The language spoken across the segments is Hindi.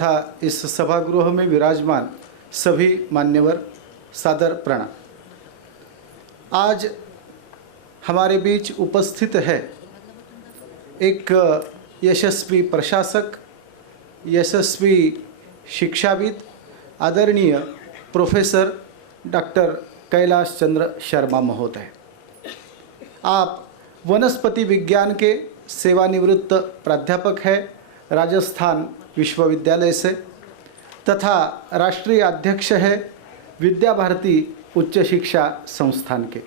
तथा इस सभागृह में विराजमान सभी मान्यवर सादर प्रणाम। आज हमारे बीच उपस्थित है एक यशस्वी प्रशासक, यशस्वी शिक्षाविद, आदरणीय प्रोफेसर डॉक्टर कैलाश चंद्र शर्मा महोदय। आप वनस्पति विज्ञान के सेवानिवृत्त प्राध्यापक हैं राजस्थान विश्वविद्यालय से, तथा राष्ट्रीय अध्यक्ष है विद्या भारती उच्च शिक्षा संस्थान के।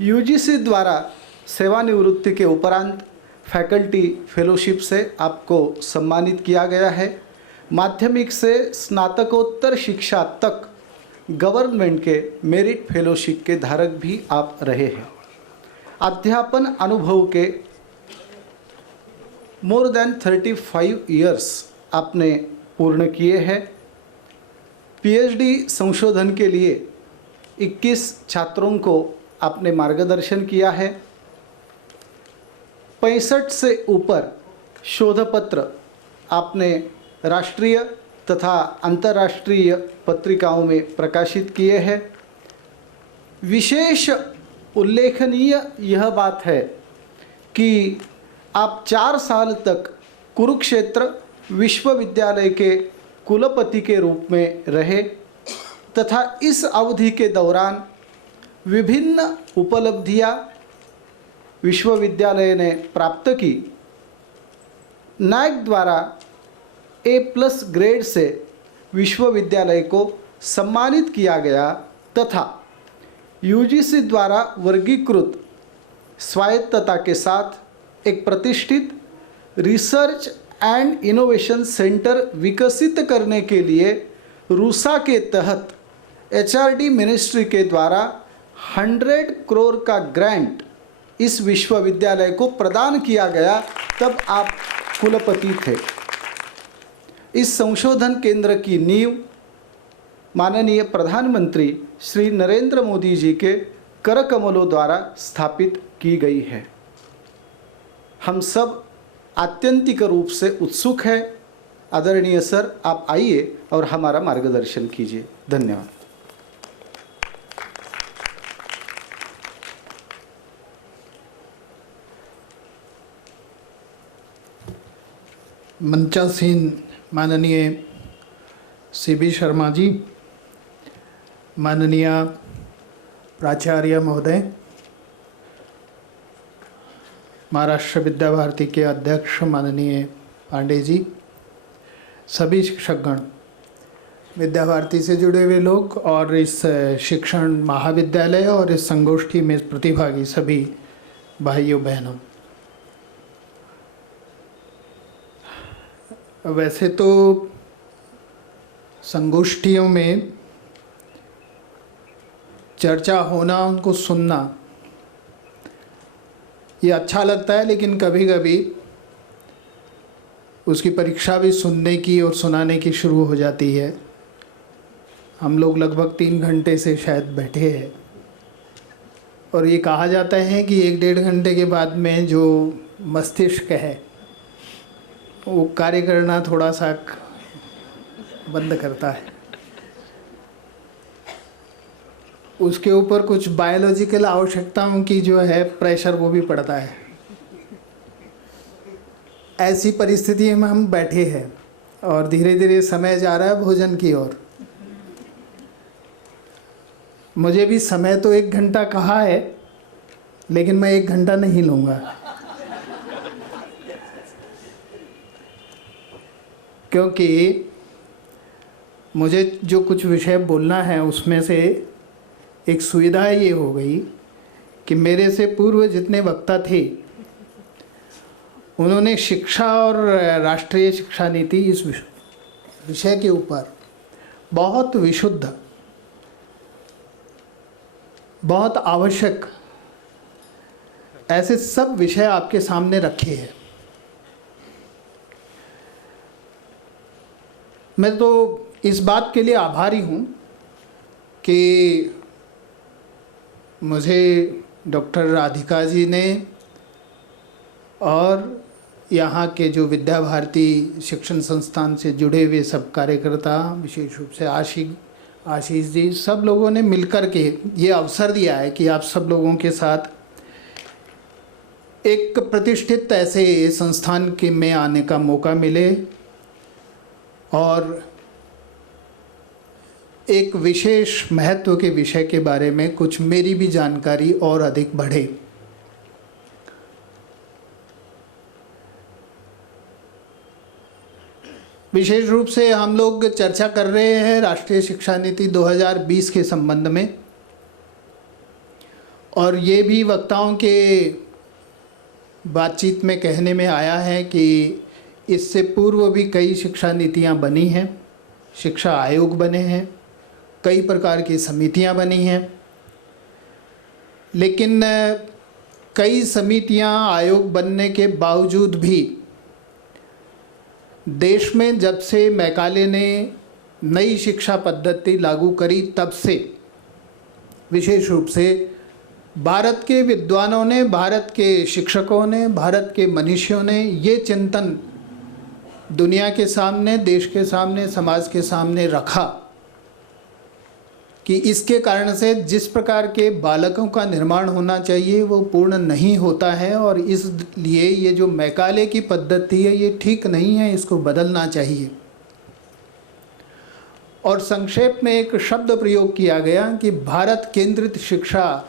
यूजीसी द्वारा सेवानिवृत्ति के उपरांत फैकल्टी फेलोशिप से आपको सम्मानित किया गया है। माध्यमिक से स्नातकोत्तर शिक्षा तक गवर्नमेंट के मेरिट फेलोशिप के धारक भी आप रहे हैं। अध्यापन अनुभव के मोर देन 35 ईयर्स आपने पूर्ण किए हैं। पीएचडी संशोधन के लिए 21 छात्रों को आपने मार्गदर्शन किया है। 65 से ऊपर शोधपत्र आपने राष्ट्रीय तथा अंतर्राष्ट्रीय पत्रिकाओं में प्रकाशित किए हैं। विशेष उल्लेखनीय यह बात है कि आप 4 साल तक कुरुक्षेत्र विश्वविद्यालय के कुलपति के रूप में रहे तथा इस अवधि के दौरान विभिन्न उपलब्धियां विश्वविद्यालय ने प्राप्त की। नैक द्वारा A+ ग्रेड से विश्वविद्यालय को सम्मानित किया गया तथा यूजीसी द्वारा वर्गीकृत स्वायत्तता के साथ एक प्रतिष्ठित रिसर्च एंड इनोवेशन सेंटर विकसित करने के लिए रूसा के तहत HRD मिनिस्ट्री के द्वारा 100 करोड़ का ग्रांट इस विश्वविद्यालय को प्रदान किया गया, तब आप कुलपति थे। इस संशोधन केंद्र की नींव माननीय प्रधानमंत्री श्री नरेंद्र मोदी जी के करकमलों द्वारा स्थापित की गई है। हम सब आत्यंतिक रूप से उत्सुक हैं। आदरणीय सर, आप आइए और हमारा मार्गदर्शन कीजिए। धन्यवाद। मंचासीन माननीय CB शर्मा जी, माननीय प्राचार्य महोदय, महाराष्ट्र विद्या भारती के अध्यक्ष माननीय पांडे जी, सभी शिक्षकगण, विद्या भारती से जुड़े हुए लोग और इस शिक्षण महाविद्यालय और इस संगोष्ठी में प्रतिभागी सभी भाइयों बहनों। वैसे तो संगोष्ठियों में चर्चा होना, उनको सुनना ये अच्छा लगता है, लेकिन कभी कभी उसकी परीक्षा भी सुनने की और सुनाने की शुरू हो जाती है। हम लोग लगभग 3 घंटे से शायद बैठे हैं और ये कहा जाता है कि 1-1.5 घंटे के बाद में जो मस्तिष्क है वो कार्य करना थोड़ा सा बंद करता है। उसके ऊपर कुछ बायोलॉजिकल आवश्यकताओं की जो है प्रेशर वो भी पड़ता है। ऐसी परिस्थिति में हम बैठे हैं और धीरे धीरे समय जा रहा है भोजन की ओर। मुझे भी समय तो 1 घंटा कहा है, लेकिन मैं 1 घंटा नहीं लूँगा, क्योंकि मुझे जो कुछ विषय बोलना है उसमें से एक सुविधा ये हो गई कि मेरे से पूर्व जितने वक्ता थे उन्होंने शिक्षा और राष्ट्रीय शिक्षा नीति इस विषय के ऊपर बहुत विशुद्ध, बहुत आवश्यक ऐसे सब विषय आपके सामने रखे हैं। मैं तो इस बात के लिए आभारी हूँ कि मुझे डॉक्टर राधिका जी ने और यहाँ के जो विद्या भारती शिक्षण संस्थान से जुड़े हुए सब कार्यकर्ता, विशेष रूप से आशीष जी, सब लोगों ने मिलकर के ये अवसर दिया है कि आप सब लोगों के साथ एक प्रतिष्ठित ऐसे संस्थान के में आने का मौका मिले और एक विशेष महत्व के विषय के बारे में कुछ मेरी भी जानकारी और अधिक बढ़े। विशेष रूप से हम लोग चर्चा कर रहे हैं राष्ट्रीय शिक्षा नीति 2020 के संबंध में, और ये भी वक्ताओं के बातचीत में कहने में आया है कि इससे पूर्व भी कई शिक्षा नीतियाँ बनी हैं, शिक्षा आयोग बने हैं, कई प्रकार की समितियाँ बनी हैं, लेकिन कई समितियाँ आयोग बनने के बावजूद भी देश में जब से मैकाले ने नई शिक्षा पद्धति लागू करी तब से विशेष रूप से भारत के विद्वानों ने, भारत के शिक्षकों ने, भारत के मनीषियों ने ये चिंतन दुनिया के सामने, देश के सामने, समाज के सामने रखा कि इसके कारण से जिस प्रकार के बालकों का निर्माण होना चाहिए वो पूर्ण नहीं होता है, और इसलिए ये जो मैकाले की पद्धति है ये ठीक नहीं है, इसको बदलना चाहिए। और संक्षेप में एक शब्द प्रयोग किया गया कि भारत केंद्रित शिक्षा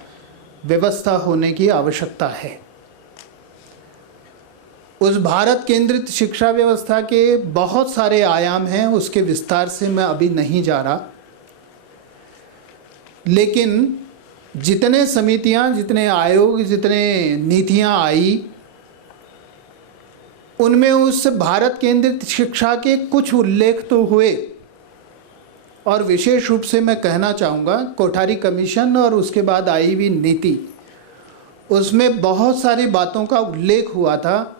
व्यवस्था होने की आवश्यकता है। उस भारत केंद्रित शिक्षा व्यवस्था के बहुत सारे आयाम हैं, उसके विस्तार से मैं अभी नहीं जा रहा, लेकिन जितने समितियां, जितने आयोग, जितने नीतियां आई, उनमें उस भारत केंद्रित शिक्षा के कुछ उल्लेख तो हुए, और विशेष रूप से मैं कहना चाहूँगा कोठारी कमीशन और उसके बाद आई हुई नीति, उसमें बहुत सारी बातों का उल्लेख हुआ था।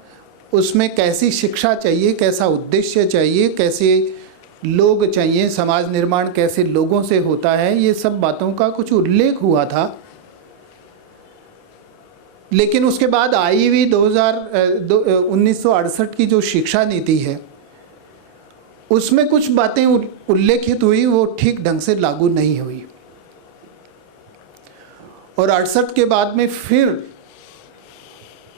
उसमें कैसी शिक्षा चाहिए, कैसा उद्देश्य चाहिए, कैसे लोग चाहिए, समाज निर्माण कैसे लोगों से होता है, ये सब बातों का कुछ उल्लेख हुआ था। लेकिन उसके बाद आई हुई 1968 की जो शिक्षा नीति है उसमें कुछ बातें उल्लेखित हुई, वो ठीक ढंग से लागू नहीं हुई। और 68 के बाद में फिर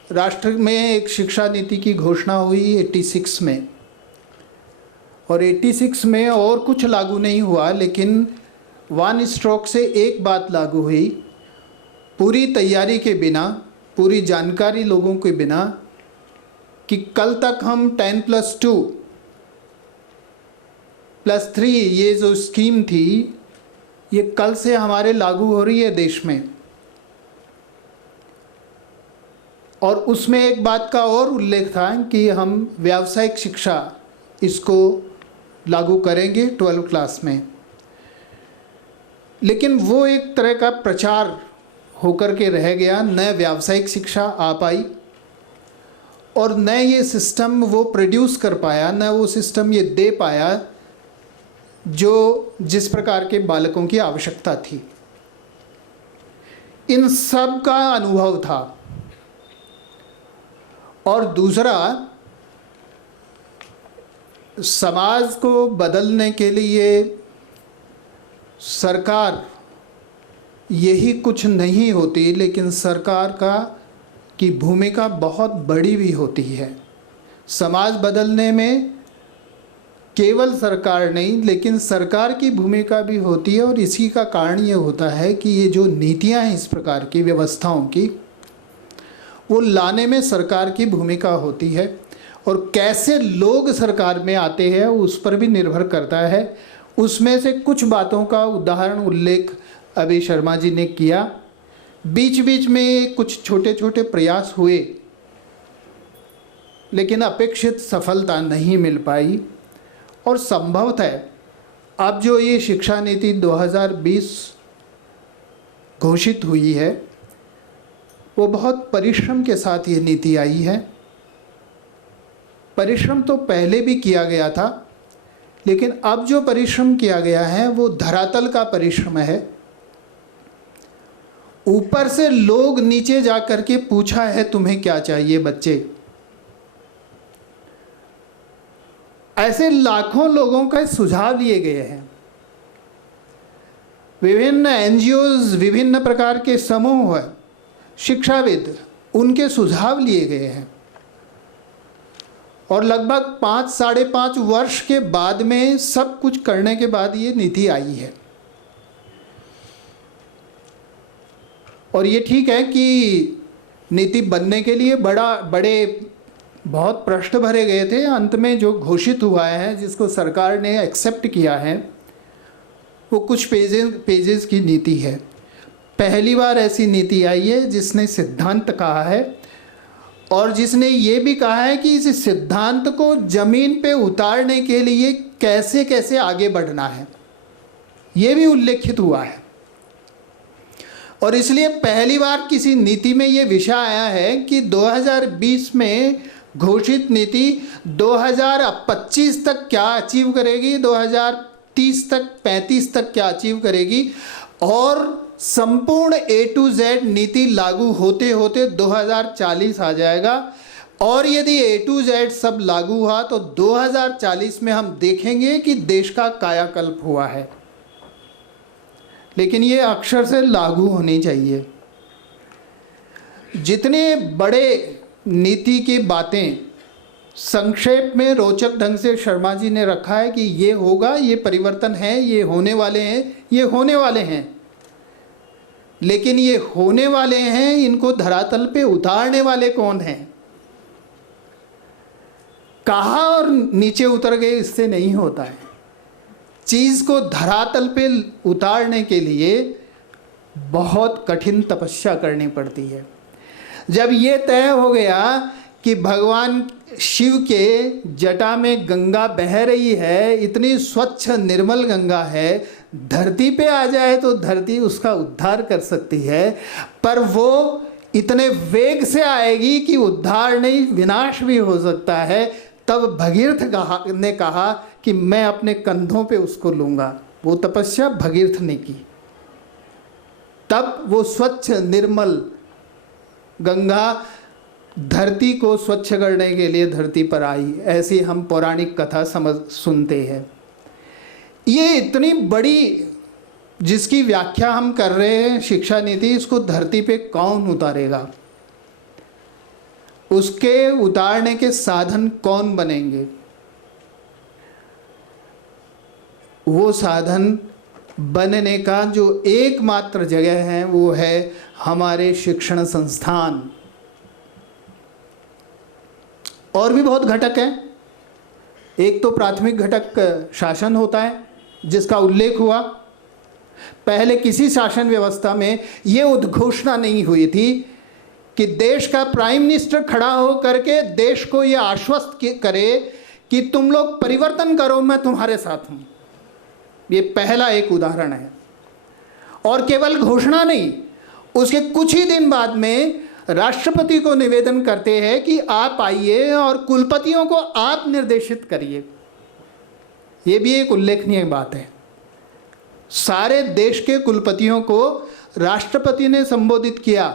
राष्ट्र में एक शिक्षा नीति की घोषणा हुई 86 में, और 86 में और कुछ लागू नहीं हुआ, लेकिन वन स्ट्रोक से एक बात लागू हुई, पूरी तैयारी के बिना, पूरी जानकारी लोगों के बिना, कि कल तक हम 10+2+3 ये जो स्कीम थी ये कल से हमारे लागू हो रही है देश में। और उसमें एक बात का और उल्लेख था कि हम व्यावसायिक शिक्षा इसको लागू करेंगे 12 क्लास में। लेकिन वो एक तरह का प्रचार होकर के रह गया, न व्यावसायिक शिक्षा आ पाई और न ये सिस्टम वो प्रोड्यूस कर पाया, न वो सिस्टम ये दे पाया जो जिस प्रकार के बालकों की आवश्यकता थी। इन सब का अनुभव था। और दूसरा, समाज को बदलने के लिए सरकार यही कुछ नहीं होती, लेकिन सरकार की भूमिका बहुत बड़ी भी होती है। समाज बदलने में केवल सरकार नहीं, लेकिन सरकार की भूमिका भी होती है। और इसी का कारण ये होता है कि ये जो नीतियां हैं इस प्रकार की व्यवस्थाओं की, वो लाने में सरकार की भूमिका होती है। और कैसे लोग सरकार में आते हैं उस पर भी निर्भर करता है। उसमें से कुछ बातों का उदाहरण उल्लेख अभी शर्मा जी ने किया। बीच बीच में कुछ छोटे छोटे प्रयास हुए, लेकिन अपेक्षित सफलता नहीं मिल पाई। और संभवतः अब जो ये शिक्षा नीति 2020 घोषित हुई है, वो बहुत परिश्रम के साथ ये नीति आई है। परिश्रम तो पहले भी किया गया था, लेकिन अब जो परिश्रम किया गया है वो धरातल का परिश्रम है। ऊपर से लोग नीचे जा कर के पूछा है तुम्हें क्या चाहिए बच्चे, ऐसे लाखों लोगों के सुझाव लिए गए हैं। विभिन्न एनजीओज, विभिन्न प्रकार के समूह, शिक्षाविद, उनके सुझाव लिए गए हैं और लगभग 5-5.5 वर्ष के बाद में सब कुछ करने के बाद ये नीति आई है। और ये ठीक है कि नीति बनने के लिए बड़े बहुत प्रश्न भरे गए थे। अंत में जो घोषित हुआ है, जिसको सरकार ने एक्सेप्ट किया है, वो कुछ पेजेस की नीति है। पहली बार ऐसी नीति आई है जिसने सिद्धांत कहा है और जिसने ये भी कहा है कि इस सिद्धांत को ज़मीन पे उतारने के लिए कैसे कैसे आगे बढ़ना है, ये भी उल्लेखित हुआ है। और इसलिए पहली बार किसी नीति में ये विषय आया है कि 2020 में घोषित नीति 2025 तक क्या अचीव करेगी, 2030 तक 35 तक क्या अचीव करेगी, और संपूर्ण A to Z नीति लागू होते होते 2040 आ जाएगा। और यदि A to Z सब लागू हुआ तो 2040 में हम देखेंगे कि देश का कायाकल्प हुआ है। लेकिन ये अक्षर से लागू होनी चाहिए। जितने बड़े नीति की बातें संक्षेप में रोचक ढंग से शर्मा जी ने रखा है कि ये होगा, ये परिवर्तन है, ये होने वाले हैं, ये होने वाले हैं, लेकिन ये होने वाले हैं, इनको धरातल पे उतारने वाले कौन हैं? कहा और नीचे उतर गए, इससे नहीं होता है। चीज़ को धरातल पे उतारने के लिए बहुत कठिन तपस्या करनी पड़ती है। जब ये तय हो गया कि भगवान शिव के जटा में गंगा बह रही है, इतनी स्वच्छ निर्मल गंगा है, धरती पे आ जाए तो धरती उसका उद्धार कर सकती है, पर वो इतने वेग से आएगी कि उद्धार नहीं विनाश भी हो सकता है। तब भगीरथ ने कहा कि मैं अपने कंधों पे उसको लूँगा। वो तपस्या भगीरथ ने की, तब वो स्वच्छ निर्मल गंगा धरती को स्वच्छ करने के लिए धरती पर आई। ऐसी हम पौराणिक कथा सुनते हैं। ये इतनी बड़ी जिसकी व्याख्या हम कर रहे हैं शिक्षा नीति, इसको धरती पे कौन उतारेगा? उसके उतारने के साधन कौन बनेंगे? वो साधन बनने का जो एकमात्र जगह है वो है हमारे शिक्षण संस्थान। और भी बहुत घटक हैं। एक तो प्राथमिक घटक शासन होता है, जिसका उल्लेख हुआ। पहले किसी शासन व्यवस्था में ये उद्घोषणा नहीं हुई थी कि देश का प्राइम मिनिस्टर खड़ा हो करके देश को ये आश्वस्त करे कि तुम लोग परिवर्तन करो, मैं तुम्हारे साथ हूं। ये पहला एक उदाहरण है। और केवल घोषणा नहीं, उसके कुछ ही दिन बाद में राष्ट्रपति को निवेदन करते हैं कि आप आइए और कुलपतियों को आप निर्देशित करिए। ये भी एक उल्लेखनीय बात है। सारे देश के कुलपतियों को राष्ट्रपति ने संबोधित किया,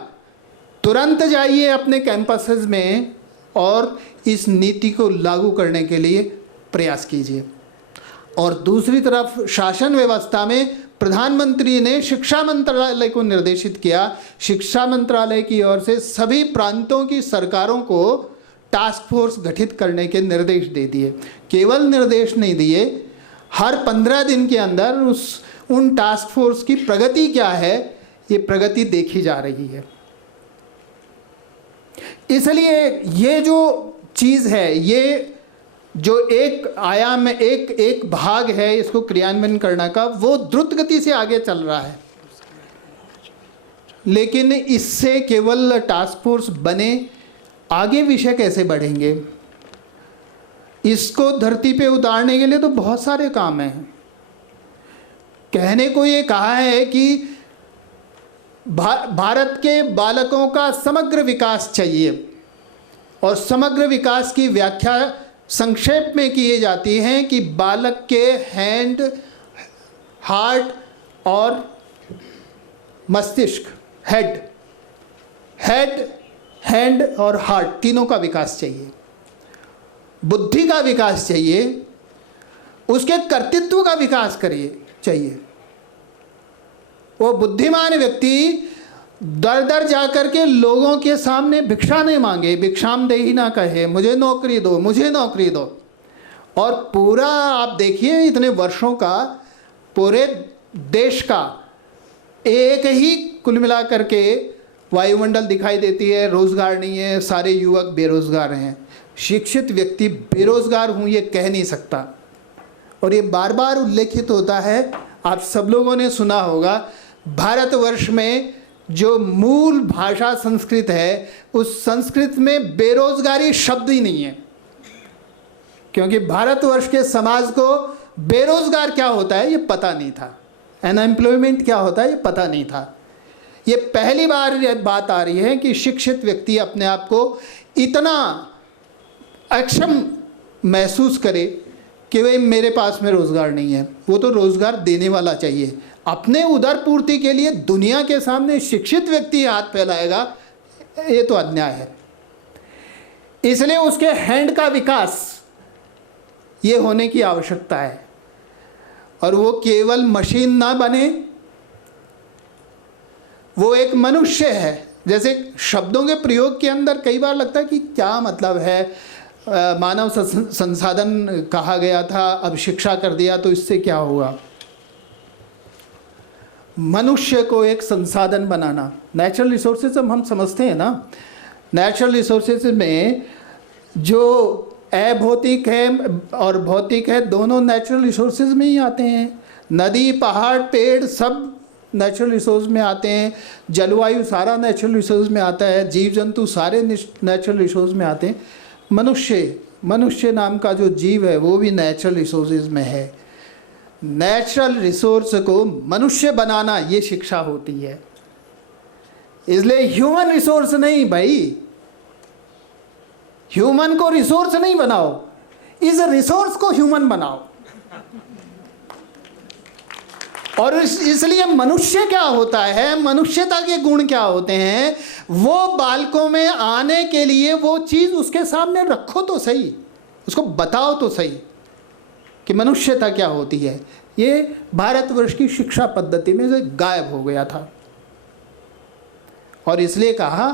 तुरंत जाइए अपने कैंपसेस में और इस नीति को लागू करने के लिए प्रयास कीजिए। और दूसरी तरफ शासन व्यवस्था में प्रधानमंत्री ने शिक्षा मंत्रालय को निर्देशित किया। शिक्षा मंत्रालय की ओर से सभी प्रांतों की सरकारों को टास्क फोर्स गठित करने के निर्देश दे दिए। केवल निर्देश नहीं दिए, हर 15 दिन के अंदर उन टास्क फोर्स की प्रगति क्या है, ये प्रगति देखी जा रही है। इसलिए ये जो चीज़ है, ये जो एक आयाम में एक भाग है इसको क्रियान्वयन करना का, वो द्रुत गति से आगे चल रहा है। लेकिन इससे केवल टास्क फोर्स बने, आगे विषय कैसे बढ़ेंगे? इसको धरती पे उतारने के लिए तो बहुत सारे काम हैं। कहने को ये कहा है कि भारत के बालकों का समग्र विकास चाहिए, और समग्र विकास की व्याख्या संक्षेप में की जाती है कि बालक के हैंड, हार्ट और मस्तिष्क, हैंड और हार्ट तीनों का विकास चाहिए, बुद्धि का विकास चाहिए, उसके कर्तृत्व का विकास करिए चाहिए। वो बुद्धिमान व्यक्ति दर दर जा कर के लोगों के सामने भिक्षा नहीं मांगे, भिक्षाम देही ना कहे मुझे नौकरी दो, मुझे नौकरी दो। और पूरा आप देखिए इतने वर्षों का पूरे देश का एक ही कुल मिला करके वायुमंडल दिखाई देती है, रोजगार नहीं है, सारे युवक बेरोजगार हैं। शिक्षित व्यक्ति बेरोजगार हूँ ये कह नहीं सकता। और ये बार बार उल्लेखित होता है, आप सब लोगों ने सुना होगा, भारतवर्ष में जो मूल भाषा संस्कृत है उस संस्कृत में बेरोजगारी शब्द ही नहीं है, क्योंकि भारतवर्ष के समाज को बेरोजगार क्या होता है ये पता नहीं था, अनएम्प्लॉयमेंट क्या होता है ये पता नहीं था। ये पहली बार ये बात आ रही है कि शिक्षित व्यक्ति अपने आप को इतना अक्षम महसूस करे कि भाई मेरे पास में रोज़गार नहीं है। वो तो रोज़गार देने वाला चाहिए। अपने उदर पूर्ति के लिए दुनिया के सामने शिक्षित व्यक्ति हाथ फैलाएगा, ये तो अन्याय है। इसलिए उसके हैंड का विकास ये होने की आवश्यकता है, और वो केवल मशीन ना बने, वो एक मनुष्य है। जैसे शब्दों के प्रयोग के अंदर कई बार लगता है कि क्या मतलब है, मानव संसाधन कहा गया था, अब शिक्षा कर दिया तो इससे क्या हुआ। मनुष्य को एक संसाधन बनाना, नेचुरल रिसोर्सेज हम समझते हैं ना, नेचुरल रिसोर्सेज में जो अभौतिक है और भौतिक है दोनों नेचुरल रिसोर्सेज में ही आते हैं। नदी, पहाड़, पेड़ सब नेचुरल रिसोर्स में आते हैं, जलवायु सारा नेचुरल रिसोर्स में आता है, जीव जंतु सारे नेचुरल रिसोर्स में आते हैं। मनुष्य नाम का जो जीव है वो भी नेचुरल रिसोर्सेज में है। नेचुरल रिसोर्स को मनुष्य बनाना ये शिक्षा होती है। इसलिए ह्यूमन रिसोर्स नहीं भाई, ह्यूमन को रिसोर्स नहीं बनाओ, इस रिसोर्स को ह्यूमन बनाओ। और इसलिए मनुष्य क्या होता है, मनुष्यता के गुण क्या होते हैं, वो बालकों में आने के लिए वो चीज़ उसके सामने रखो तो सही, उसको बताओ तो सही कि मनुष्यता क्या होती है। ये भारतवर्ष की शिक्षा पद्धति में से गायब हो गया था। और इसलिए कहा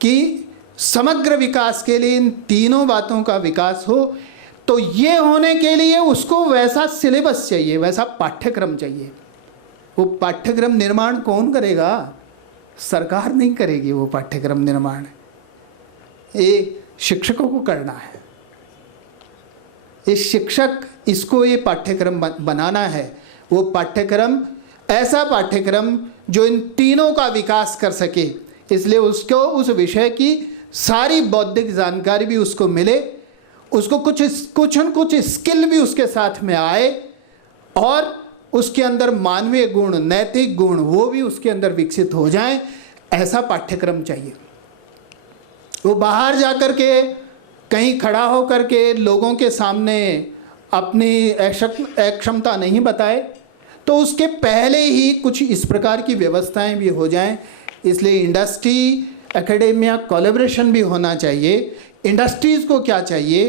कि समग्र विकास के लिए इन तीनों बातों का विकास हो, तो ये होने के लिए उसको वैसा सिलेबस चाहिए, वैसा पाठ्यक्रम चाहिए। वो पाठ्यक्रम निर्माण कौन करेगा? सरकार नहीं करेगी वो पाठ्यक्रम निर्माण, ये शिक्षकों को करना है। ये शिक्षक इसको ये पाठ्यक्रम बनाना है। वो पाठ्यक्रम ऐसा पाठ्यक्रम जो इन तीनों का विकास कर सके, इसलिए उसको उस विषय की सारी बौद्धिक जानकारी भी उसको मिले, उसको कुछ स्किल भी उसके साथ में आए, और उसके अंदर मानवीय गुण, नैतिक गुण वो भी उसके अंदर विकसित हो जाएं। ऐसा पाठ्यक्रम चाहिए। वो बाहर जा कर के कहीं खड़ा हो कर के लोगों के सामने अपनी अक्षमता नहीं बताए, तो उसके पहले ही कुछ इस प्रकार की व्यवस्थाएं भी हो जाएं। इसलिए इंडस्ट्री, एकेडेमिया कोलैबोरेशन भी होना चाहिए। इंडस्ट्रीज़ को क्या चाहिए,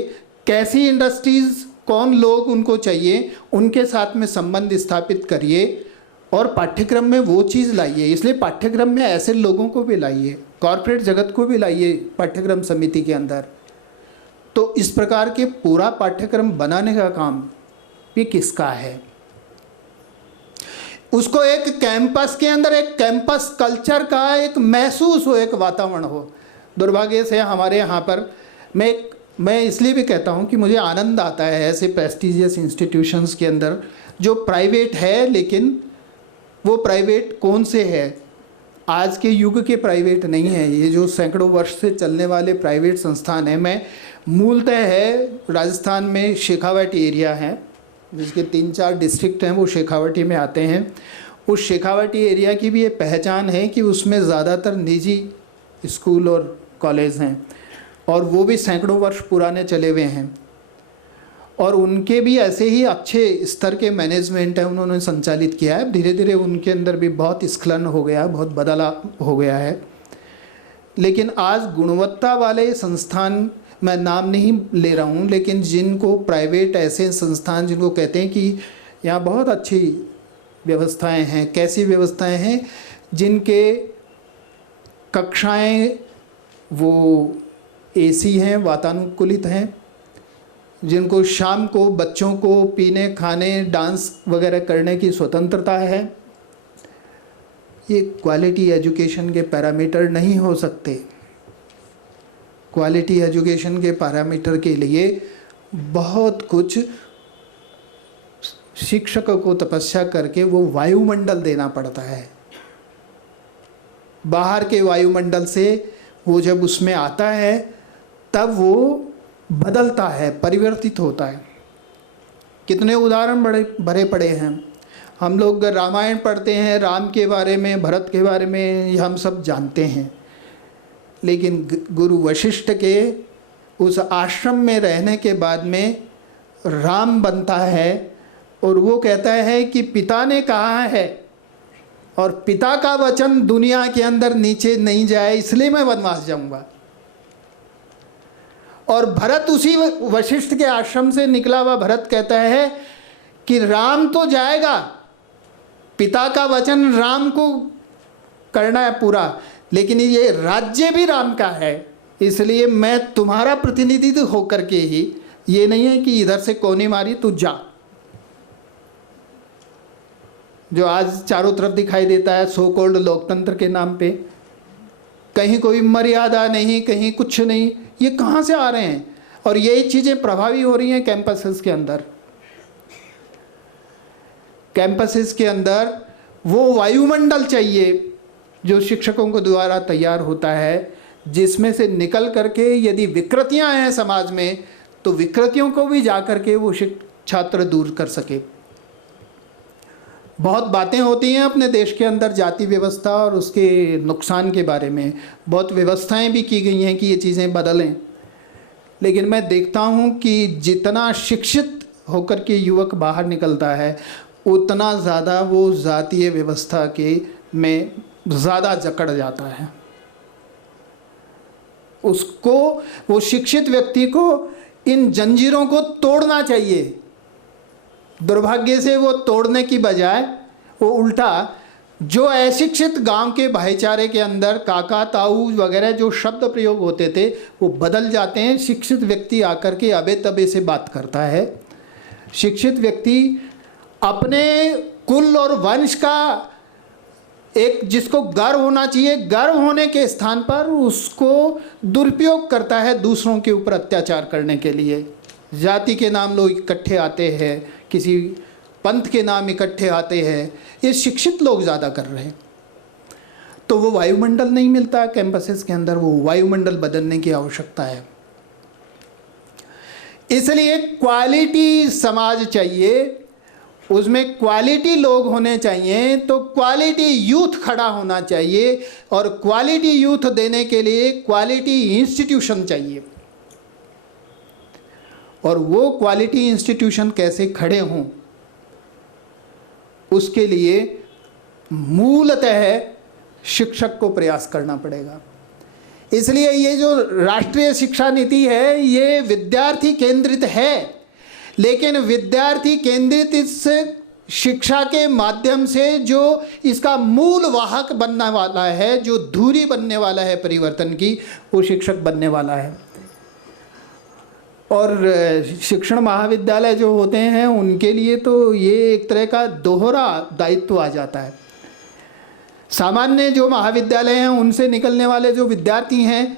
कैसी इंडस्ट्रीज़, कौन लोग उनको चाहिए, उनके साथ में संबंध स्थापित करिए और पाठ्यक्रम में वो चीज़ लाइए। इसलिए पाठ्यक्रम में ऐसे लोगों को भी लाइए, कॉरपोरेट जगत को भी लाइए पाठ्यक्रम समिति के अंदर। तो इस प्रकार के पूरा पाठ्यक्रम बनाने का काम भी किसका है? उसको एक कैंपस के अंदर एक कैंपस कल्चर का एक महसूस हो, एक वातावरण हो। दुर्भाग्य से हमारे यहाँ पर मैं इसलिए भी कहता हूँ कि मुझे आनंद आता है ऐसे प्रेस्टिजियस इंस्टीट्यूशंस के अंदर जो प्राइवेट है, लेकिन वो प्राइवेट कौन से है, आज के युग के प्राइवेट नहीं है। ये जो सैकड़ों वर्ष से चलने वाले प्राइवेट संस्थान हैं, मैं मूलतः है राजस्थान में शेखावाटी एरिया है, जिसके 3-4 डिस्ट्रिक्ट हैं वो शेखावाटी में आते हैं। उस शेखावाटी एरिया की भी ये पहचान है कि उसमें ज़्यादातर निजी स्कूल और कॉलेज हैं, और वो भी सैकड़ों वर्ष पुराने चले हुए हैं, और उनके भी ऐसे ही अच्छे स्तर के मैनेजमेंट है उन्होंने संचालित किया है। धीरे धीरे उनके अंदर भी बहुत स्खलन हो गया, बहुत बदलाव हो गया है। लेकिन आज गुणवत्ता वाले संस्थान मैं नाम नहीं ले रहा हूँ, लेकिन जिनको प्राइवेट ऐसे संस्थान जिनको कहते हैं कि यहाँ बहुत अच्छी व्यवस्थाएं हैं, कैसी व्यवस्थाएं हैं, जिनके कक्षाएं वो एसी हैं, वातानुकूलित हैं, जिनको शाम को बच्चों को पीने खाने डांस वगैरह करने की स्वतंत्रता है। ये क्वालिटी एजुकेशन के पैरामीटर नहीं हो सकते। क्वालिटी एजुकेशन के पैरामीटर के लिए बहुत कुछ शिक्षक को तपस्या करके वो वायुमंडल देना पड़ता है। बाहर के वायुमंडल से वो जब उसमें आता है तब वो बदलता है, परिवर्तित होता है। कितने उदाहरण बड़े भरे पड़े हैं। हम लोग रामायण पढ़ते हैं, राम के बारे में, भरत के बारे में हम सब जानते हैं, लेकिन गुरु वशिष्ठ के उस आश्रम में रहने के बाद में राम बनता है और वो कहता है कि पिता ने कहा है और पिता का वचन दुनिया के अंदर नीचे नहीं जाए, इसलिए मैं वनवास जाऊंगा। और भरत उसी वशिष्ठ के आश्रम से निकला हुआ भरत कहता है कि राम तो जाएगा, पिता का वचन राम को करना है पूरा, लेकिन ये राज्य भी राम का है, इसलिए मैं तुम्हारा प्रतिनिधित्व होकर के ही, ये नहीं है कि इधर से कोनी मारी तू जा, जो आज चारों तरफ दिखाई देता है सो कॉल्ड लोकतंत्र के नाम पे। कहीं कोई मर्यादा नहीं, कहीं कुछ नहीं, ये कहाँ से आ रहे हैं? और यही चीज़ें प्रभावी हो रही हैं कैंपसेस के अंदर। कैंपसेस के अंदर वो वायुमंडल चाहिए जो शिक्षकों के द्वारा तैयार होता है, जिसमें से निकल करके यदि विकृतियां हैं समाज में तो विकृतियों को भी जा करके वो छात्र दूर कर सके। बहुत बातें होती हैं अपने देश के अंदर जाति व्यवस्था और उसके नुकसान के बारे में, बहुत व्यवस्थाएं भी की गई हैं कि ये चीज़ें बदलें, लेकिन मैं देखता हूँ कि जितना शिक्षित होकर के युवक बाहर निकलता है उतना ज़्यादा वो जातीय व्यवस्था के में ज़्यादा जकड़ जाता है। उसको, वो शिक्षित व्यक्ति को इन जंजीरों को तोड़ना चाहिए। दुर्भाग्य से वो तोड़ने की बजाय वो उल्टा जो अशिक्षित गांव के भाईचारे के अंदर काका ताऊ वगैरह जो शब्द प्रयोग होते थे वो बदल जाते हैं। शिक्षित व्यक्ति आकर के अबे तबे से बात करता है। शिक्षित व्यक्ति अपने कुल और वंश का एक जिसको गर्व होना चाहिए, गर्व होने के स्थान पर उसको दुरुपयोग करता है दूसरों के ऊपर अत्याचार करने के लिए। जाति के नाम लोग इकट्ठे आते हैं, किसी पंथ के नाम इकट्ठे आते हैं, ये शिक्षित लोग ज़्यादा कर रहे हैं। तो वो वायुमंडल नहीं मिलता कैंपसेस के अंदर, वो वायुमंडल बदलने की आवश्यकता है। इसलिए क्वालिटी समाज चाहिए, उसमें क्वालिटी लोग होने चाहिए, तो क्वालिटी यूथ खड़ा होना चाहिए और क्वालिटी यूथ देने के लिए क्वालिटी इंस्टीट्यूशन चाहिए। और वो क्वालिटी इंस्टीट्यूशन कैसे खड़े हों उसके लिए मूलतः शिक्षक को प्रयास करना पड़ेगा। इसलिए ये जो राष्ट्रीय शिक्षा नीति है ये विद्यार्थी केंद्रित है, लेकिन विद्यार्थी केंद्रित इस शिक्षा के माध्यम से जो इसका मूल वाहक बनने वाला है, जो धुरी बनने वाला है परिवर्तन की, वो शिक्षक बनने वाला है। और शिक्षण महाविद्यालय जो होते हैं उनके लिए तो ये एक तरह का दोहरा दायित्व आ जाता है। सामान्य जो महाविद्यालय हैं उनसे निकलने वाले जो विद्यार्थी हैं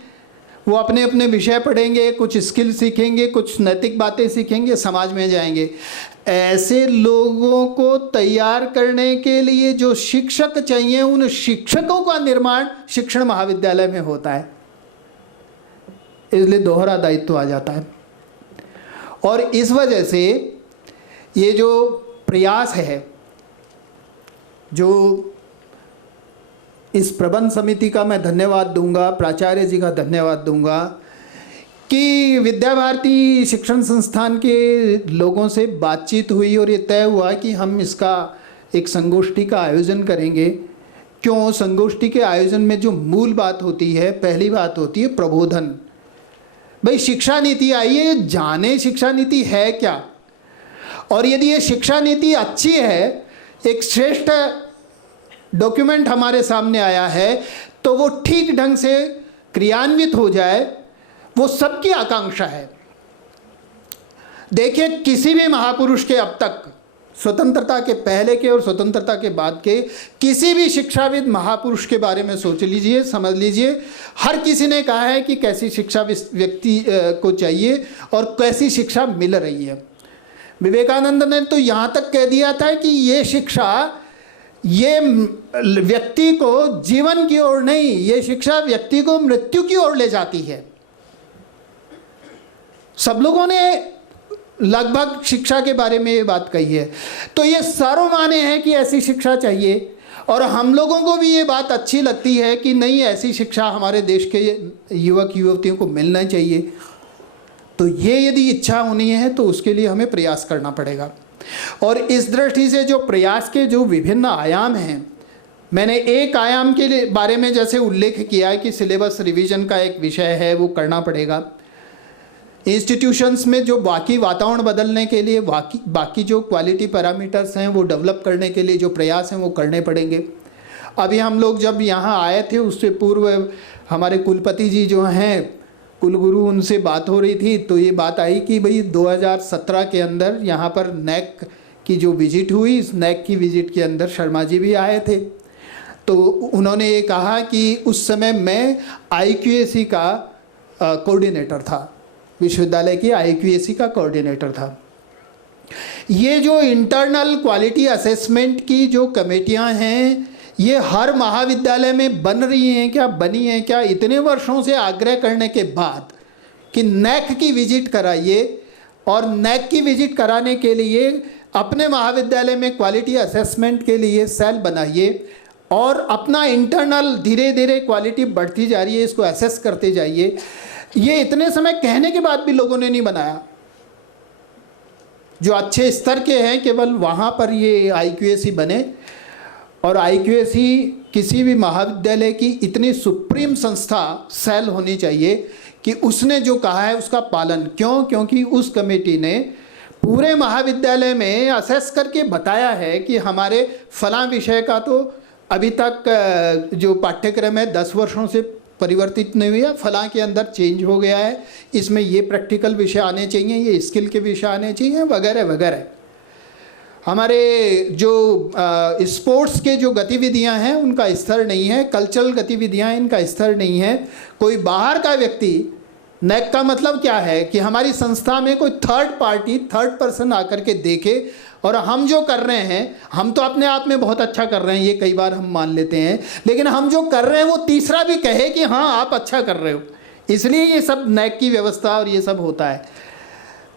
वो अपने अपने विषय पढ़ेंगे, कुछ स्किल सीखेंगे, कुछ नैतिक बातें सीखेंगे, समाज में जाएंगे। ऐसे लोगों को तैयार करने के लिए जो शिक्षक चाहिए, उन शिक्षकों का निर्माण शिक्षण महाविद्यालय में होता है। इसलिए दोहरा दायित्व आ जाता है। और इस वजह से ये जो प्रयास है, जो इस प्रबंध समिति का मैं धन्यवाद दूंगा, प्राचार्य जी का धन्यवाद दूंगा कि विद्या भारती शिक्षण संस्थान के लोगों से बातचीत हुई और ये तय हुआ कि हम इसका एक संगोष्ठी का आयोजन करेंगे। क्यों? संगोष्ठी के आयोजन में जो मूल बात होती है, पहली बात होती है प्रबोधन। भाई शिक्षा नीति आई है, जाने शिक्षा नीति है क्या, और यदि ये शिक्षा नीति अच्छी है, एक श्रेष्ठ डॉक्यूमेंट हमारे सामने आया है, तो वो ठीक ढंग से क्रियान्वित हो जाए, वो सबकी आकांक्षा है। देखिए, किसी भी महापुरुष के अब तक, स्वतंत्रता के पहले के और स्वतंत्रता के बाद के किसी भी शिक्षाविद महापुरुष के बारे में सोच लीजिए, समझ लीजिए, हर किसी ने कहा है कि कैसी शिक्षा व्यक्ति को चाहिए और कैसी शिक्षा मिल रही है। विवेकानंद ने तो यहाँ तक कह दिया था कि ये शिक्षा ये व्यक्ति को जीवन की ओर नहीं, ये शिक्षा व्यक्ति को मृत्यु की ओर ले जाती है। सब लोगों ने लगभग शिक्षा के बारे में ये बात कही है, तो ये सर्वमान्य है कि ऐसी शिक्षा चाहिए, और हम लोगों को भी ये बात अच्छी लगती है कि नहीं, ऐसी शिक्षा हमारे देश के युवक युवतियों को मिलना चाहिए। तो ये यदि इच्छा होनी है तो उसके लिए हमें प्रयास करना पड़ेगा। और इस दृष्टि से जो प्रयास के जो विभिन्न आयाम हैं, मैंने एक आयाम के बारे में जैसे उल्लेख किया है कि सिलेबस रिवीजन का एक विषय है, वो करना पड़ेगा। इंस्टीट्यूशंस में जो बाकी वातावरण बदलने के लिए बाकी जो क्वालिटी पैरामीटर्स हैं वो डेवलप करने के लिए जो प्रयास हैं वो करने पड़ेंगे। अभी हम लोग जब यहाँ आए थे उससे पूर्व हमारे कुलपति जी जो हैं, कुलगुरु, उनसे बात हो रही थी, तो ये बात आई कि भाई 2017 के अंदर यहाँ पर नैक की जो विजिट हुई, इस नैक की विजिट के अंदर शर्मा जी भी आए थे। तो उन्होंने ये कहा कि उस समय मैं IQAC का कोऑर्डिनेटर था, विश्वविद्यालय की IQAC का कोऑर्डिनेटर था। ये जो इंटरनल क्वालिटी असेसमेंट की जो कमेटियां हैं, ये हर महाविद्यालय में बन रही हैं क्या, बनी हैं क्या? इतने वर्षों से आग्रह करने के बाद कि नैक की विजिट कराइए, और नैक की विजिट कराने के लिए अपने महाविद्यालय में क्वालिटी असेसमेंट के लिए सेल बनाइए, और अपना इंटरनल धीरे धीरे क्वालिटी बढ़ती जा रही है, इसको असेस करते जाइए। ये इतने समय कहने के बाद भी लोगों ने नहीं बनाया। जो अच्छे स्तर के हैं केवल वहाँ पर ये IQAC बने, और IQAC किसी भी महाविद्यालय की इतनी सुप्रीम संस्था सेल होनी चाहिए कि उसने जो कहा है उसका पालन। क्यों? क्योंकि उस कमेटी ने पूरे महाविद्यालय में असेस करके बताया है कि हमारे फलां विषय का तो अभी तक जो पाठ्यक्रम है 10 वर्षों से परिवर्तित नहीं हुआ, फलां के अंदर चेंज हो गया है, इसमें ये प्रैक्टिकल विषय आने चाहिए, ये स्किल के विषय आने चाहिए, वगैरह वगैरह। हमारे जो स्पोर्ट्स के जो गतिविधियां हैं उनका स्तर नहीं है, कल्चरल गतिविधियां इनका स्तर नहीं है। कोई बाहर का व्यक्ति, नैक का मतलब क्या है कि हमारी संस्था में कोई थर्ड पार्टी, थर्ड पर्सन आकर के देखे, और हम जो कर रहे हैं, हम तो अपने आप में बहुत अच्छा कर रहे हैं, ये कई बार हम मान लेते हैं, लेकिन हम जो कर रहे हैं वो तीसरा भी कहे कि हाँ आप अच्छा कर रहे हो, इसलिए ये सब नैक की व्यवस्था और ये सब होता है।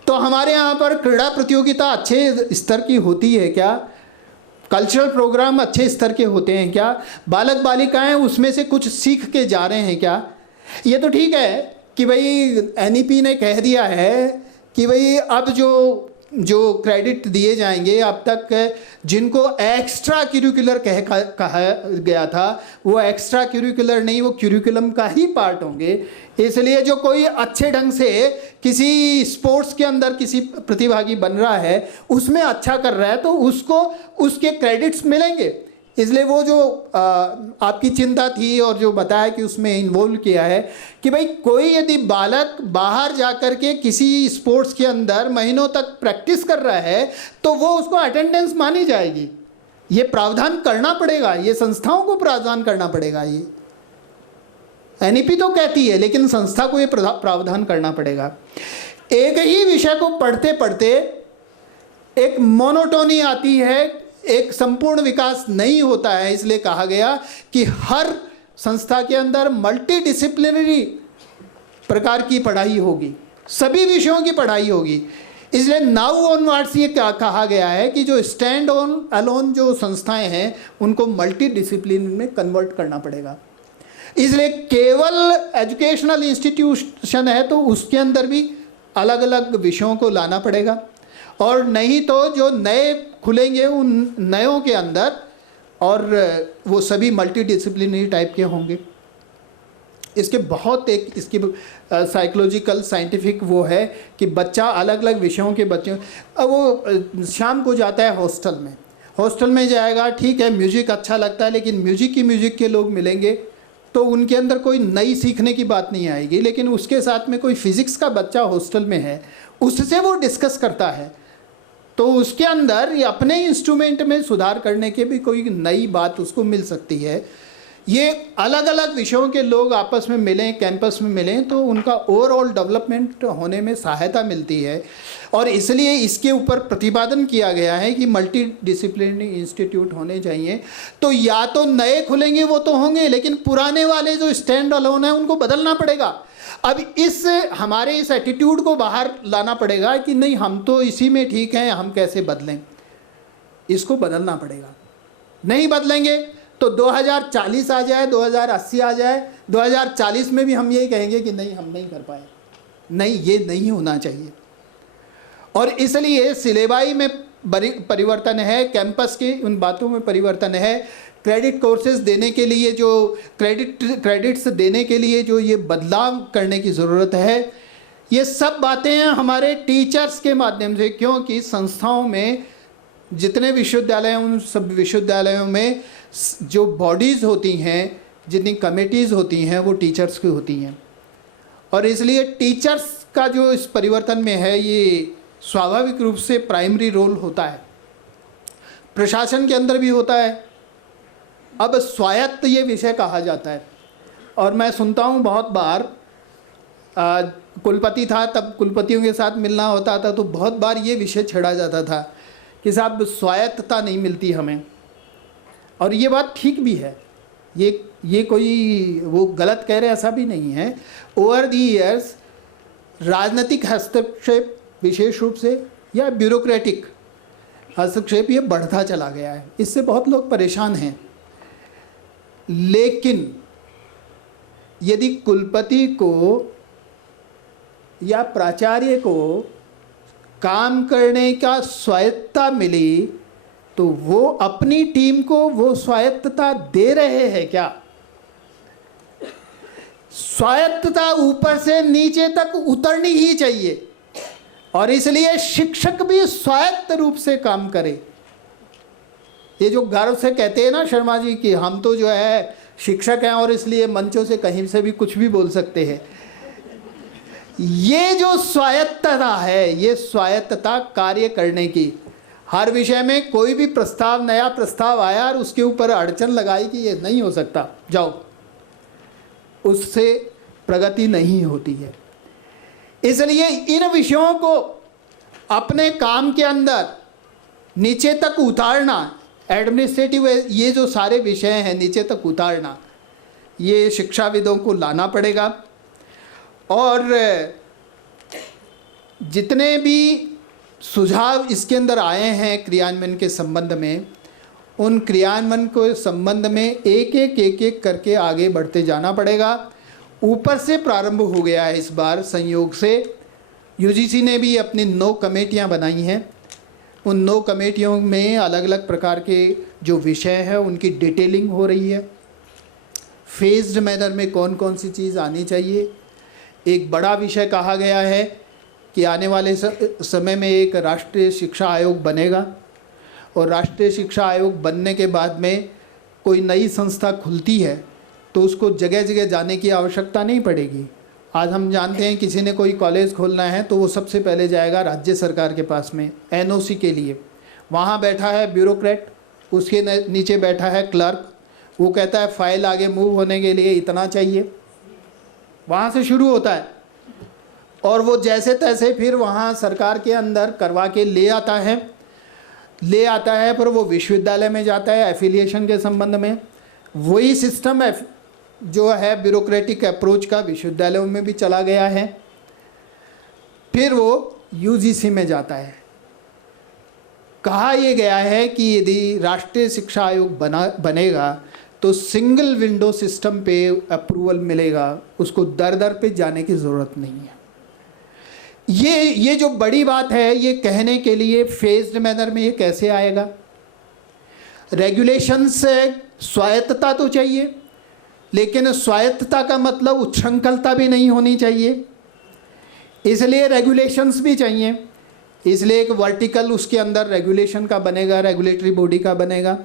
तो हमारे यहाँ पर क्रीड़ा प्रतियोगिता अच्छे स्तर की होती है क्या? कल्चरल प्रोग्राम अच्छे स्तर के होते हैं क्या? बालक बालिकाएं उसमें से कुछ सीख के जा रहे हैं क्या? ये तो ठीक है कि भाई NEP ने कह दिया है कि भाई अब जो क्रेडिट दिए जाएंगे, अब तक जिनको एक्स्ट्रा करिकुलर कहा गया था, वो एक्स्ट्रा करिकुलर नहीं, वो करिकुलम का ही पार्ट होंगे। इसलिए जो कोई अच्छे ढंग से किसी स्पोर्ट्स के अंदर किसी प्रतिभागी बन रहा है, उसमें अच्छा कर रहा है, तो उसको उसके क्रेडिट्स मिलेंगे। इसलिए वो जो आपकी चिंता थी और जो बताया कि उसमें इन्वॉल्व किया है कि भाई कोई यदि बालक बाहर जाकर के किसी स्पोर्ट्स के अंदर महीनों तक प्रैक्टिस कर रहा है, तो वो उसको अटेंडेंस मानी जाएगी। ये प्रावधान करना पड़ेगा, ये संस्थाओं को प्रावधान करना पड़ेगा। ये NEP तो कहती है, लेकिन संस्था को ये प्रावधान करना पड़ेगा। एक ही विषय को पढ़ते पढ़ते एक मोनोटोनी आती है, एक संपूर्ण विकास नहीं होता है। इसलिए कहा गया कि हर संस्था के अंदर मल्टी डिसिप्लिनरी प्रकार की पढ़ाई होगी, सभी विषयों की पढ़ाई होगी। इसलिए नाउ ऑनवर्ड्स ये क्या कहा गया है कि जो स्टैंड ऑन अलोन जो संस्थाएं हैं उनको मल्टी डिसिप्लिन में कन्वर्ट करना पड़ेगा। इसलिए केवल एजुकेशनल इंस्टीट्यूशन है तो उसके अंदर भी अलग अलग विषयों को लाना पड़ेगा, और नहीं तो जो नए खुलेंगे उन नयों के अंदर और वो सभी मल्टी डिसिप्लिनरी टाइप के होंगे। इसके बहुत एक इसकी साइकोलॉजिकल साइंटिफिक वो है कि बच्चा अलग अलग विषयों के बच्चों, अब वो शाम को जाता है हॉस्टल में जाएगा, ठीक है म्यूजिक अच्छा लगता है, लेकिन म्यूजिक के लोग मिलेंगे तो उनके अंदर कोई नई सीखने की बात नहीं आएगी। लेकिन उसके साथ में कोई फिज़िक्स का बच्चा हॉस्टल में है, उससे वो डिस्कस करता है तो उसके अंदर अपने इंस्ट्रूमेंट में सुधार करने के भी कोई नई बात उसको मिल सकती है। ये अलग अलग विषयों के लोग आपस में मिलें, कैंपस में मिलें तो उनका ओवरऑल डेवलपमेंट होने में सहायता मिलती है। और इसलिए इसके ऊपर प्रतिपादन किया गया है कि मल्टी डिसिप्लिनरी इंस्टीट्यूट होने चाहिए। तो या तो नए खुलेंगे वो तो होंगे, लेकिन पुराने वाले जो स्टैंड अलोन है उनको बदलना पड़ेगा। अब हमारे इस एटीट्यूड को बाहर लाना पड़ेगा कि नहीं हम तो इसी में ठीक हैं, हम कैसे बदलें, इसको बदलना पड़ेगा। नहीं बदलेंगे तो 2040 आ जाए, 2080 आ जाए, 2040 में भी हम यही कहेंगे कि नहीं हम नहीं कर पाए। नहीं, ये नहीं होना चाहिए। और इसलिए सिलेबाई में परिवर्तन है, कैंपस की उन बातों में परिवर्तन है, क्रेडिट कोर्सेज देने के लिए जो क्रेडिट्स देने के लिए जो ये बदलाव करने की ज़रूरत है, ये सब बातें हमारे टीचर्स के माध्यम से, क्योंकि संस्थाओं में जितने विश्वविद्यालय हैं उन सब विश्वविद्यालयों में जो बॉडीज़ होती हैं, जितनी कमेटीज़ होती हैं वो टीचर्स की होती हैं। और इसलिए टीचर्स का जो इस परिवर्तन में है ये स्वाभाविक रूप से प्राइमरी रोल होता है, प्रशासन के अंदर भी होता है। अब स्वायत्त ये विषय कहा जाता है और मैं सुनता हूँ बहुत बार, कुलपति था तब कुलपतियों के साथ मिलना होता था तो बहुत बार ये विषय छेड़ा जाता था कि साहब स्वायत्तता नहीं मिलती हमें। और ये बात ठीक भी है, ये कोई वो गलत कह रहे ऐसा भी नहीं है। ओवर दी ईयर्स राजनीतिक हस्तक्षेप विशेष रूप से या ब्यूरोक्रेटिक हस्तक्षेप ये बढ़ता चला गया है, इससे बहुत लोग परेशान हैं। लेकिन यदि कुलपति को या प्राचार्य को काम करने का स्वायत्तता मिली तो वो अपनी टीम को वो स्वायत्तता दे रहे हैं क्या? स्वायत्तता ऊपर से नीचे तक उतरनी ही चाहिए और इसलिए शिक्षक भी स्वायत्त रूप से काम करे। ये जो गर्व से कहते हैं ना शर्मा जी कि हम तो जो है शिक्षक हैं और इसलिए मंचों से कहीं से भी कुछ भी बोल सकते हैं, ये जो स्वायत्तता है, ये स्वायत्तता कार्य करने की, हर विषय में कोई भी प्रस्ताव, नया प्रस्ताव आया और उसके ऊपर अड़चन लगाई कि ये नहीं हो सकता, जाओ, उससे प्रगति नहीं होती है। इसलिए इन विषयों को अपने काम के अंदर नीचे तक उतारना, एडमिनिस्ट्रेटिव ये जो सारे विषय हैं नीचे तक उतारना, ये शिक्षाविदों को लाना पड़ेगा। और जितने भी सुझाव इसके अंदर आए हैं क्रियान्वयन के संबंध में, उन क्रियान्वयन के संबंध में एक एक करके आगे बढ़ते जाना पड़ेगा। ऊपर से प्रारंभ हो गया है इस बार संयोग से। यूजीसी ने भी अपनी 9 कमेटियां बनाई हैं। उन 9 कमेटियों में अलग अलग प्रकार के जो विषय हैं उनकी डिटेलिंग हो रही है। फेज्ड मैनर में कौन कौन सी चीज़ आनी चाहिए। एक बड़ा विषय कहा गया है कि आने वाले समय में एक राष्ट्रीय शिक्षा आयोग बनेगा और राष्ट्रीय शिक्षा आयोग बनने के बाद में कोई नई संस्था खुलती है तो उसको जगह जगह जाने की आवश्यकता नहीं पड़ेगी। आज हम जानते हैं किसी ने कोई कॉलेज खोलना है तो वो सबसे पहले जाएगा राज्य सरकार के पास में एनओसी के लिए। वहाँ बैठा है ब्यूरोक्रेट, उसके नीचे बैठा है क्लर्क, वो कहता है फाइल आगे मूव होने के लिए इतना चाहिए, वहाँ से शुरू होता है और वो जैसे तैसे फिर वहाँ सरकार के अंदर करवा के ले आता है पर वो विश्वविद्यालय में जाता है एफिलिएशन के संबंध में। वही सिस्टम जो है ब्यूरोक्रेटिक अप्रोच का विश्वविद्यालयों में भी चला गया है। फिर वो यूजीसी में जाता है। कहा यह गया है कि यदि राष्ट्रीय शिक्षा आयोग बनेगा तो सिंगल विंडो सिस्टम पे अप्रूवल मिलेगा, उसको दर दर पे जाने की ज़रूरत नहीं है। ये जो बड़ी बात है ये कहने के लिए फेज्ड मैनर में ये कैसे आएगा। रेगुलेशन से स्वायत्तता तो चाहिए, लेकिन स्वायत्तता का मतलब उच्छृंखलता भी नहीं होनी चाहिए, इसलिए रेगुलेशंस भी चाहिए। इसलिए एक वर्टिकल उसके अंदर रेगुलेशन का बनेगा, रेगुलेटरी बॉडी का बनेगा।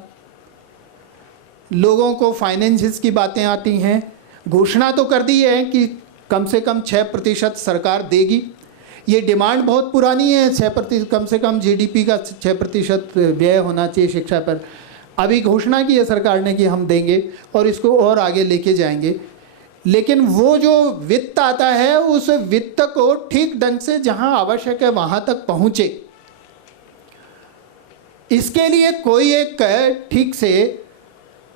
लोगों को फाइनेंसिस की बातें आती हैं, घोषणा तो कर दी है कि कम से कम 6% सरकार देगी। ये डिमांड बहुत पुरानी है, 6%, कम से कम जीडीपी का 6% व्यय होना चाहिए शिक्षा पर। अभी घोषणा की है सरकार ने कि हम देंगे और इसको और आगे लेके जाएंगे, लेकिन वो जो वित्त आता है उस वित्त को ठीक ढंग से जहां आवश्यक है वहां तक पहुंचे, इसके लिए कोई एक ठीक से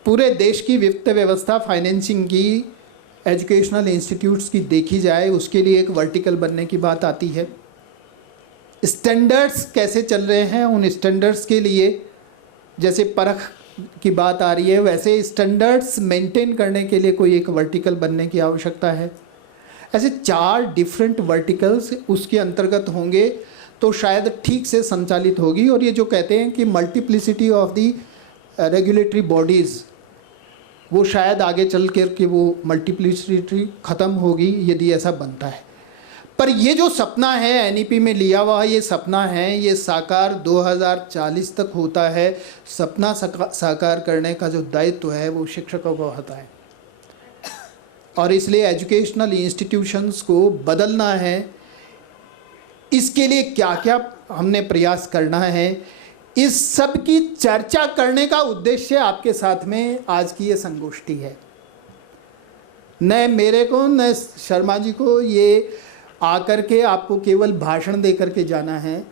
पूरे देश की वित्त व्यवस्था, फाइनेंसिंग की, एजुकेशनल इंस्टीट्यूट्स की देखी जाए। उसके लिए एक वर्टिकल बनने की बात आती है। स्टैंडर्ड्स कैसे चल रहे हैं, उन स्टैंडर्ड्स के लिए जैसे परख की बात आ रही है, वैसे स्टैंडर्ड्स मेंटेन करने के लिए कोई एक वर्टिकल बनने की आवश्यकता है। ऐसे 4 डिफरेंट वर्टिकल्स उसके अंतर्गत होंगे तो शायद ठीक से संचालित होगी। और ये जो कहते हैं कि multiplicity of the regulatory bodies, वो शायद आगे चल कर के वो मल्टीप्लिसिटी ख़त्म होगी यदि ऐसा बनता है। पर ये जो सपना है एनईपी में लिया हुआ, ये सपना है, ये साकार 2040 तक होता है। सपना साकार करने का जो दायित्व है वो शिक्षकों को होता है, और इसलिए एजुकेशनल इंस्टीट्यूशंस को बदलना है। इसके लिए क्या क्या हमने प्रयास करना है, इस सब की चर्चा करने का उद्देश्य आपके साथ में आज की ये संगोष्ठी है। न मेरे को न शर्मा जी को ये आकर के आपको केवल भाषण दे करके जाना है,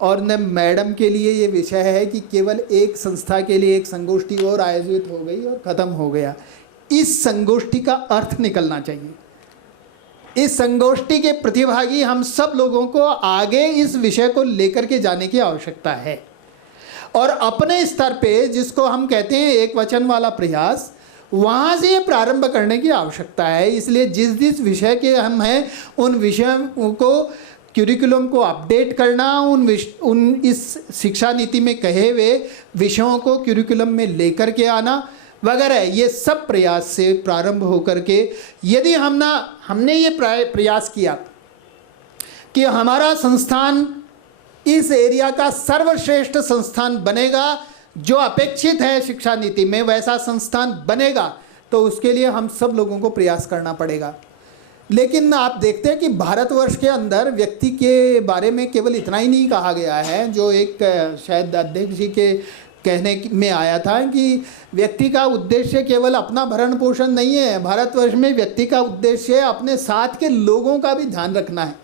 और न मैडम के लिए ये विषय है कि केवल एक संस्था के लिए एक संगोष्ठी और आयोजित हो गई और ख़त्म हो गया। इस संगोष्ठी का अर्थ निकलना चाहिए। इस संगोष्ठी के प्रतिभागी हम सब लोगों को आगे इस विषय को लेकर के जाने की आवश्यकता है, और अपने स्तर पे जिसको हम कहते हैं एक वचन वाला प्रयास, वहाँ से ये प्रारंभ करने की आवश्यकता है। इसलिए जिस जिस विषय के हम हैं उन विषयों को, क्यूरिकुलम को अपडेट करना, उन इस शिक्षा नीति में कहे हुए विषयों को क्यूरिकुलम में लेकर के आना वगैरह, ये सब प्रयास से प्रारंभ होकर के यदि हमने ये प्रयास किया कि हमारा संस्थान इस एरिया का सर्वश्रेष्ठ संस्थान बनेगा, जो अपेक्षित है शिक्षा नीति में वैसा संस्थान बनेगा, तो उसके लिए हम सब लोगों को प्रयास करना पड़ेगा। लेकिन आप देखते हैं कि भारतवर्ष के अंदर व्यक्ति के बारे में केवल इतना ही नहीं कहा गया है, जो एक शायद अध्यक्ष जी के कहने में आया था कि व्यक्ति का उद्देश्य केवल अपना भरण पोषण नहीं है। भारतवर्ष में व्यक्ति का उद्देश्य अपने साथ के लोगों का भी ध्यान रखना है,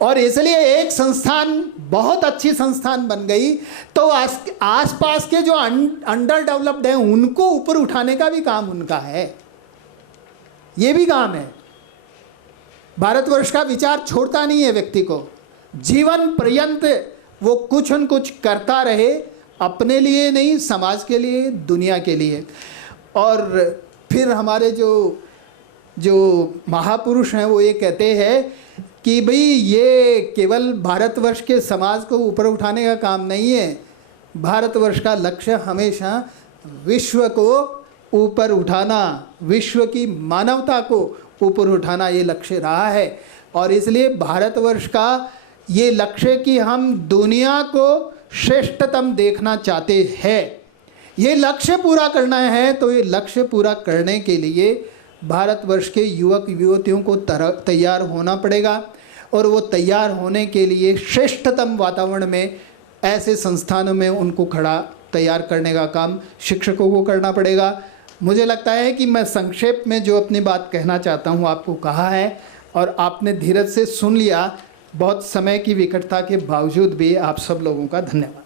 और इसलिए एक संस्थान बहुत अच्छी संस्थान बन गई तो आसपास के जो अंडर डेवलप्ड हैं उनको ऊपर उठाने का भी काम उनका है, ये भी काम है। भारतवर्ष का विचार छोड़ता नहीं है व्यक्ति को, जीवन पर्यंत वो कुछ न कुछ करता रहे, अपने लिए नहीं, समाज के लिए, दुनिया के लिए। और फिर हमारे जो महापुरुष हैं वो ये कहते हैं कि भाई ये केवल भारतवर्ष के समाज को ऊपर उठाने का काम नहीं है, भारतवर्ष का लक्ष्य हमेशा विश्व को ऊपर उठाना, विश्व की मानवता को ऊपर उठाना ये लक्ष्य रहा है। और इसलिए भारतवर्ष का ये लक्ष्य कि हम दुनिया को श्रेष्ठतम देखना चाहते हैं, ये लक्ष्य पूरा करना है। तो ये लक्ष्य पूरा करने के लिए भारतवर्ष के युवक युवतियों को तैयार होना पड़ेगा, और वो तैयार होने के लिए श्रेष्ठतम वातावरण में ऐसे संस्थानों में उनको तैयार करने का काम शिक्षकों को करना पड़ेगा। मुझे लगता है कि मैं संक्षेप में जो अपनी बात कहना चाहता हूँ आपको कहा है, और आपने धीरज से सुन लिया। बहुत समय की विकटता के बावजूद भी आप सब लोगों का धन्यवाद।